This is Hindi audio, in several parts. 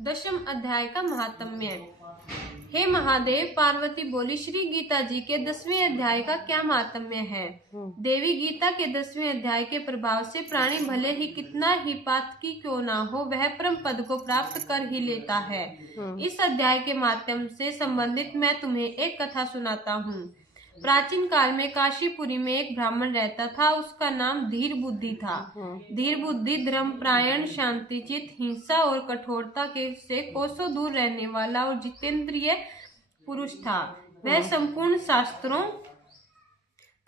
दशम अध्याय का महात्म्य। हे महादेव, पार्वती बोली, श्री गीता जी के 10वें अध्याय का क्या महात्म्य है। देवी, गीता के 10वें अध्याय के प्रभाव से प्राणी भले ही कितना ही पातकी क्यों ना हो, वह परम पद को प्राप्त कर ही लेता है। इस अध्याय के माध्यम से संबंधित मैं तुम्हें एक कथा सुनाता हूँ। प्राचीन काल में काशीपुरी में एक ब्राह्मण रहता था। उसका नाम धीर बुद्धि था। धीर बुद्धि धर्मपरायण, शांतिचित, हिंसा और कठोरता के से कोसों दूर रहने वाला और जितेंद्रिय पुरुष था। वह संपूर्ण शास्त्रों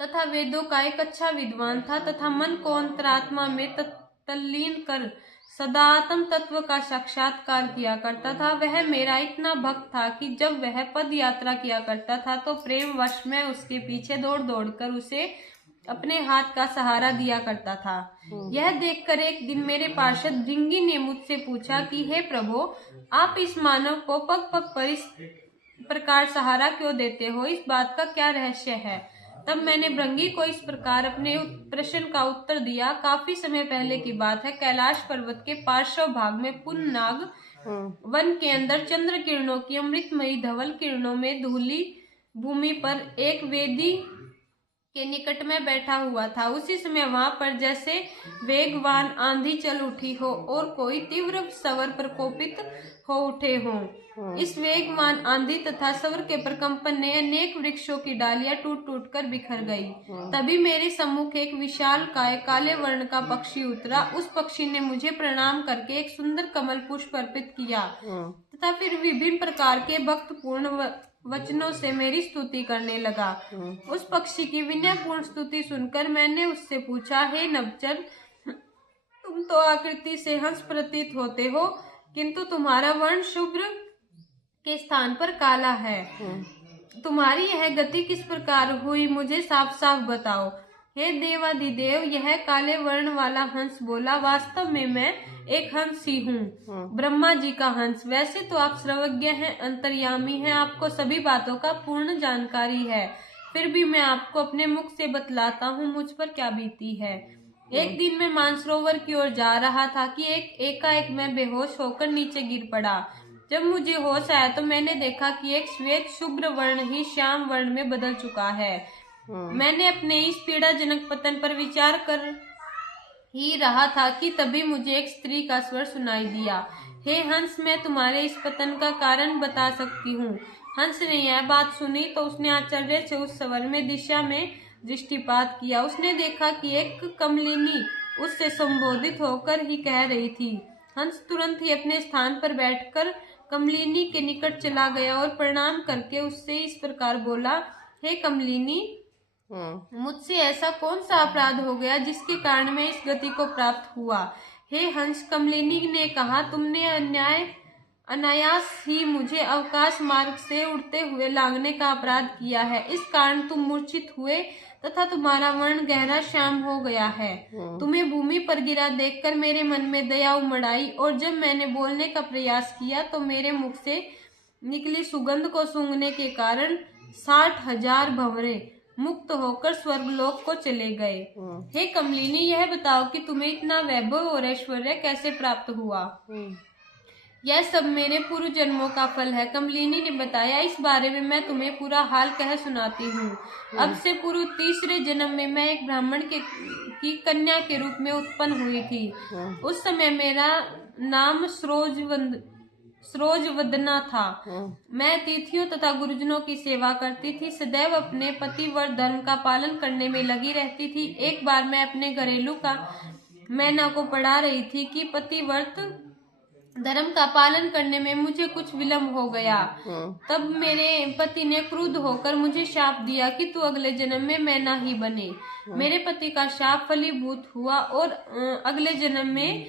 तथा वेदों का एक अच्छा विद्वान था तथा मन को अंतरात्मा में तल्लीन कर सदा आत्म तत्व का साक्षात्कार किया करता था। वह मेरा इतना भक्त था कि जब वह पद यात्रा किया करता था तो प्रेम वश में उसके पीछे दौड़ दौड़ कर उसे अपने हाथ का सहारा दिया करता था। यह देखकर एक दिन मेरे पार्षद भृंगी ने मुझसे पूछा कि हे प्रभु, आप इस मानव को पग पग पर इस प्रकार सहारा क्यों देते हो? इस बात का क्या रहस्य है? तब मैंने भृंगी को इस प्रकार अपने प्रश्न का उत्तर दिया। काफी समय पहले की बात है। कैलाश पर्वत के पार्श्व भाग में पुन्नाग वन के अंदर चंद्र किरणों की अमृतमयी धवल किरणों में धूली भूमि पर एक वेदी के निकट में बैठा हुआ था। उसी समय वहां पर जैसे वेगवान आंधी चल उठी हो और कोई तीव्र स्वर प्रकोपित हो उठे हों। इस वेगवान आंधी तथा स्वर के प्रकंपन ने अनेक वृक्षों की डालियां टूट टूट कर बिखर गई। तभी मेरे सम्मुख एक विशाल काय काले वर्ण का पक्षी उतरा। उस पक्षी ने मुझे प्रणाम करके एक सुंदर कमल पुष्प अर्पित किया तथा फिर विभिन्न प्रकार के भक्तपूर्ण वचनों से मेरी स्तुति करने लगा। उस पक्षी की विनयपूर्ण स्तुति सुनकर मैंने उससे पूछा, हे नवचर, तुम तो आकृति से हंस प्रतीत होते हो, किंतु तुम्हारा वर्ण शुभ्र के स्थान पर काला है। तुम्हारी यह गति किस प्रकार हुई, मुझे साफ साफ बताओ। हे देवाधिदेव, यह काले वर्ण वाला हंस बोला, वास्तव में मैं एक हंस ही हूँ, ब्रह्मा जी का हंस। वैसे तो आप सर्वज्ञ हैं, अंतर्यामी हैं, आपको सभी बातों का पूर्ण जानकारी है, फिर भी मैं आपको अपने मुख से बतलाता हूँ मुझ पर क्या बीती है। एक दिन मैं मानसरोवर की ओर जा रहा था कि एकाएक मैं बेहोश होकर नीचे गिर पड़ा। जब मुझे होश आया तो मैंने देखा कि एक श्वेत शुभ्र वर्ण ही श्याम वर्ण में बदल चुका है। मैंने अपने इस पीड़ाजनक पतन पर विचार कर ही रहा था कि तभी मुझे एक स्त्री का स्वर सुनाई दिया। हे हंस, मैं तुम्हारे इस पतन का कारण बता सकती हूँ। हंस ने यह बात सुनी तो उसने आश्चर्य से उस स्वर में दिशा में दृष्टिपात किया। उसने देखा कि एक कमलिनी उससे संबोधित होकर ही कह रही थी। हंस तुरंत ही अपने स्थान पर बैठकर कमलिनी के निकट चला गया और प्रणाम करके उससे इस प्रकार बोला, हे कमलिनी, मुझसे ऐसा कौन सा अपराध हो गया जिसके कारण मैं इस गति को प्राप्त हुआ? हे हंस, कमलिनी ने कहा, तुमने अनायास ही मुझे अवकाश मार्ग से उड़ते हुए लांघने का अपराध किया है। इस कारण तुम मूर्छित हुए तथा तुम्हारा वर्ण गहरा श्याम हो गया है। तुम्हें भूमि पर गिरा देखकर मेरे मन में दया उमड़ आई और जब मैंने बोलने का प्रयास किया तो मेरे मुख से निकली सुगंध को सूंघने के कारण 60,000 भंवरे मुक्त होकर स्वर्गलोक को चले गए। हे कमलिनी, यह बताओ कि तुम्हें इतना वैभव और ऐश्वर्य कैसे प्राप्त हुआ? यह सब मेरे पूर्व जन्मों का फल है, कमलिनी ने बताया। इस बारे में मैं तुम्हें पूरा हाल कह सुनाती हूँ। अब से पूर्व तीसरे जन्म में मैं एक ब्राह्मण की कन्या के रूप में उत्पन्न हुई थी। उस समय मेरा नाम सरोजवदना था। मैं तिथियों तथा गुरुजनों की सेवा करती थी, सदैव अपने पतिव्रत धर्म का पालन करने में लगी रहती थी। एक बार मैं अपने घरेलू का मैना को पढ़ा रही थी कि पतिव्रत धर्म का पालन करने में मुझे कुछ विलम्ब हो गया। तब मेरे पति ने क्रुद्ध होकर मुझे शाप दिया कि तू अगले जन्म में मैना ही बने। मेरे पति का शाप फलीभूत हुआ और अगले जन्म में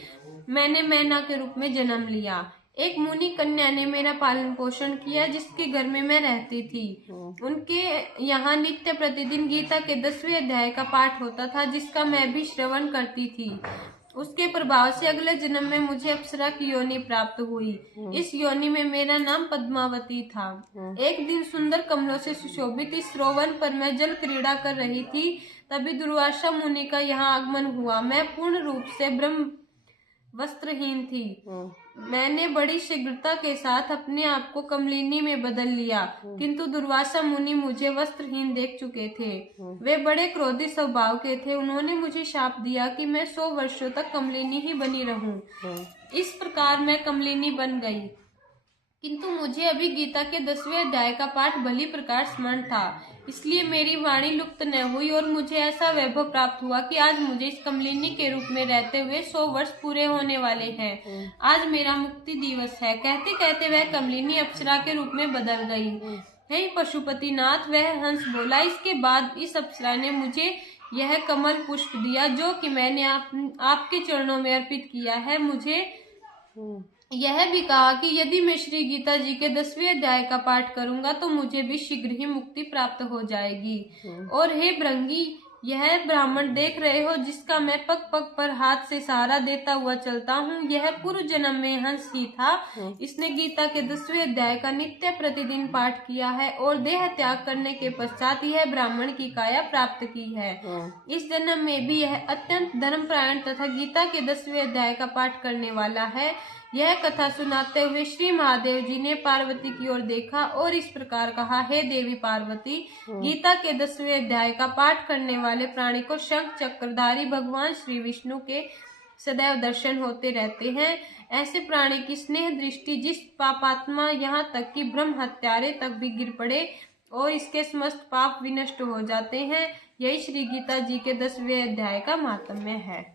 मैंने मैना के रूप में जन्म लिया। एक मुनि कन्या ने मेरा पालन पोषण किया जिसके घर में मैं रहती थी। उनके यहाँ नित्य प्रतिदिन गीता के 10वें अध्याय का पाठ होता था, जिसका मैं भी श्रवण करती थी। उसके प्रभाव से अगले जन्म में मुझे अप्सरा की योनि प्राप्त हुई। इस योनि में मेरा नाम पद्मावती था। एक दिन सुंदर कमलों से सुशोभित इस सरोवर पर मैं जल क्रीड़ा कर रही थी, तभी दुर्वासा मुनि का यहाँ आगमन हुआ। मैं पूर्ण रूप से ब्रह्म वस्त्रहीन थी। मैंने बड़ी शीघ्रता के साथ अपने आप को कमलिनी में बदल लिया, किंतु दुर्वासा मुनि मुझे वस्त्रहीन देख चुके थे। वे बड़े क्रोधी स्वभाव के थे। उन्होंने मुझे शाप दिया कि मैं 100 वर्षों तक कमलिनी ही बनी रहूं। इस प्रकार मैं कमलिनी बन गई, किंतु मुझे अभी गीता के 10वें अध्याय का पाठ भली प्रकार स्मरण था, इसलिए मेरी वाणी लुप्त न हुई और मुझे ऐसा वैभव प्राप्त हुआ कि आज मुझे इस कमलिनी के रूप में रहते हुए 100 वर्ष पूरे होने वाले हैं। आज मेरा मुक्ति दिवस है। कहते कहते वह कमलिनी अप्सरा के रूप में बदल गई। हे पशुपतिनाथ, वह हंस बोला। इसके बाद इस अप्सरा ने मुझे यह कमल पुष्प दिया जो कि मैंने आपके चरणों में अर्पित किया है। मुझे यह भी कहा कि यदि मैं श्री गीता जी के 10वें अध्याय का पाठ करूंगा तो मुझे भी शीघ्र ही मुक्ति प्राप्त हो जाएगी। और हे भृंगी, यह ब्राह्मण देख रहे हो जिसका मैं पग पग पर हाथ से सहारा देता हुआ चलता हूँ, यह पूर्व जन्म में हंस ही था। इसने गीता के 10वें अध्याय का नित्य प्रतिदिन पाठ किया है और देह त्याग करने के पश्चात यह ब्राह्मण की काया प्राप्त की है। इस जन्म में भी यह अत्यंत धर्मपरायण तथा गीता के 10वें अध्याय का पाठ करने वाला है। यह कथा सुनाते हुए श्री महादेव जी ने पार्वती की ओर देखा और इस प्रकार कहा, हे देवी पार्वती, गीता के 10वें अध्याय का पाठ करने वाले प्राणी को शंख चक्रधारी भगवान श्री विष्णु के सदैव दर्शन होते रहते हैं। ऐसे प्राणी की स्नेह दृष्टि जिस पापात्मा यहाँ तक कि ब्रह्म हत्यारे तक भी गिर पड़े और इसके समस्त पाप विनष्ट हो जाते हैं। यही श्री गीता जी के 10वें अध्याय का महात्म्य है।